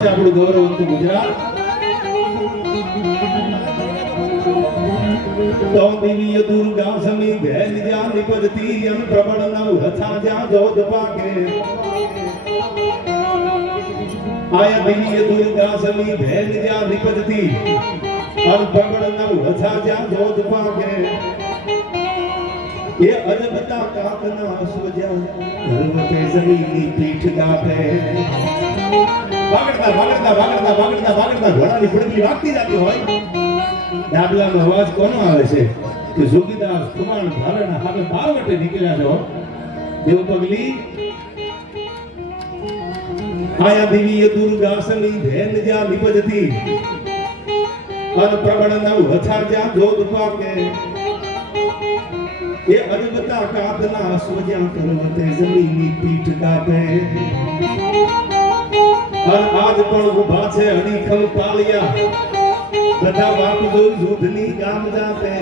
આપણું ગૌરવંતું ગુજરાત તો દિવ્ય દુર્ગા સમી ભેજ જ્યાં નિપજતી અન પ્રબળ નવ હથા જ્યાં જોધ પાકે આયા દિવ્ય દુર્ગા સમી ભેજ જ્યાં નિપજતી અન પ્રબળ નવ હથા જ્યાં જોધ પાકે એ અજબતા કાકના અશ્વજા ધર્મતે જમીની પીઠ કાપે વાગડતા વાગડતા વાગડતા વાગડતા વાગડતા ઘોડાની ફડકલી વાગતી જતી હોય. ડાબલાનો અવાજ કોનો આવે છે? કે જોગીદાસ, કુમાર ભારણ હાથે બારવટે નીકળ્યા છો? દેવ પગલી. આયા દેવી દુર્ગાસની ભેન જ્યાં નિપજતી. અન પ્રબળ નવ હથાર જ્યાં જોધ પાકે. એ અજબતા કાદના સોજ્યા કરવતે જમીની પીઠ કાપે. અન આજ પણ ઊભા છે અડીખમ પાલિયા બધા વાત જોઈ યુદ્ધની ગામ જાતે.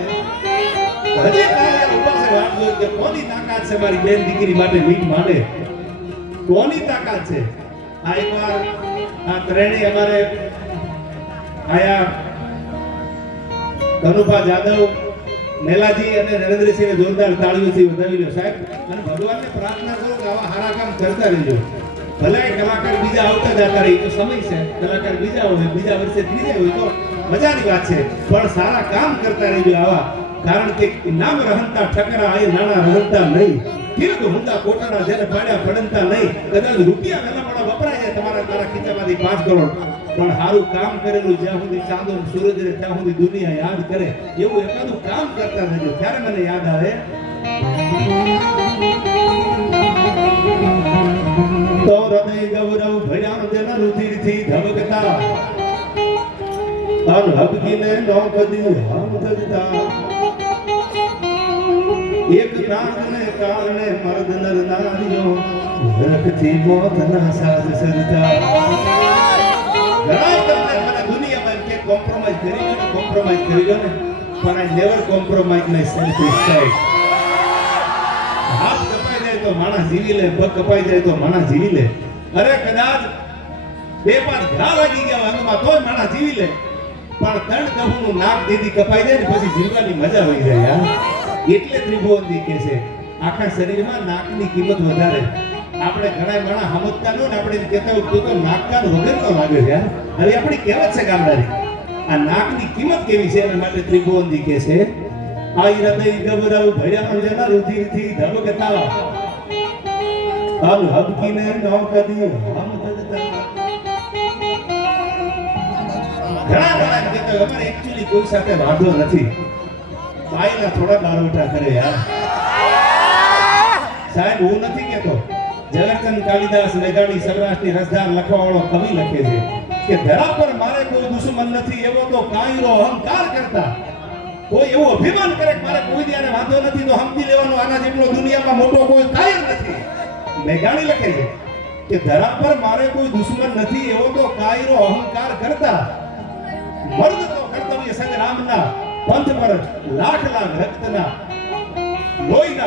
હજી પાલિયા ઊભા છે. વાત જોઈ કે કોની તાકાત છે મારી બેન દીકરી માટે મીટ માંડે? કોની તાકાત છે? આ એકવાર આ ત્રણેય અમારે આયા ધનુભા જાદવ, મેલાજી અને નરેન્દ્રસિંહને જોરદાર તાળીઓથી વધાવી લો સાહેબ. અને ભગવાનને પ્રાર્થના કરો કે આવા સારા કામ કરતા રહેજો. ભલે કલાકાર બીજા આવતા જતા રહી તો સમય છે. કલાકાર બીજા હોય, બીજા વર્ષે ત્રીજા હોય તો મજાની વાત છે. પણ સારા કામ કરતા રહેજો આવા. કારણ કે નામ રહંતા ઠકરા આય નાણા રહંતા નહીં. કીર્ત હુંદા કોટાના જેને પાડ્યા પડંતા નહીં. કદાચ રૂપિયા વેલા પણ વપરાય જાય તમારા તારા ખીચામાંથી પાંચ કરોડ. પણ સારું કામ કરેલું જ્યાં સુધી ચાંદો સૂરજ રહે, ત્યાં સુધી દુનિયા યાદ કરે. એવું એકાદું કામ કરતા રહેજો. ત્યારે મને યાદ આવે. ધબકતા અન હબકીને નો હમ ધજતા એક પ્રાણને કારણે મર્દ નર નારીઓ રખથી મોત ના સાજ સરતા કોમ્પ્રોમાઇઝ કરી ગયો ને કોમ્પ્રોમાઇઝ કરી ગયો ને, પણ I never compromise my self respect હાથ કપાઈ જાય તો માણસ જીવી લે, પગ કપાઈ જાય તો માણસ જીવી લે. અરે કદાચ બે પાંચ ઘા લાગી ગયા અંગમાં તોય માણા જીવી લે. પણ ત્રણ કહુનું નાક દીદી કપાઈ જાય ને પછી જીવવાની મજા હોય જાય એટલે ત્રિભુવનજી કહે છે, આખા શરીરમાં નાકની કિંમત વધારે. આપણે ઘણા ઘણા સમજતા ન આપણે કહેતા હોય, તો તો નાકકાન વગરનો લાગે છે હવે આપણી કહેવત છે ગામડાની, આ નાકની કિંમત કેવી છે? એના માટે ત્રિભુવનજી કહે છે, આ હૃદય ગૌરવ ભર્યા જેના રુધિરથી ધબકતા. અલ હબકીને નો કદી હમ અહંકાર કરતા. કોઈ એવું અભિમાન કરે મારે કોઈ ત્યારે વાંધો નથી તો સમજી આના જેટલો દુનિયામાં મોટો નથી. મેઘાણી લખે છે કે ધરા પર મારે કોઈ દુશ્મન નથી, એવો તો કાયરો અહંકાર કરતા. મર્દ તો કર્તવ્ય સંગ રામના પંથ પર લાખ લાખ રક્તના લોહીના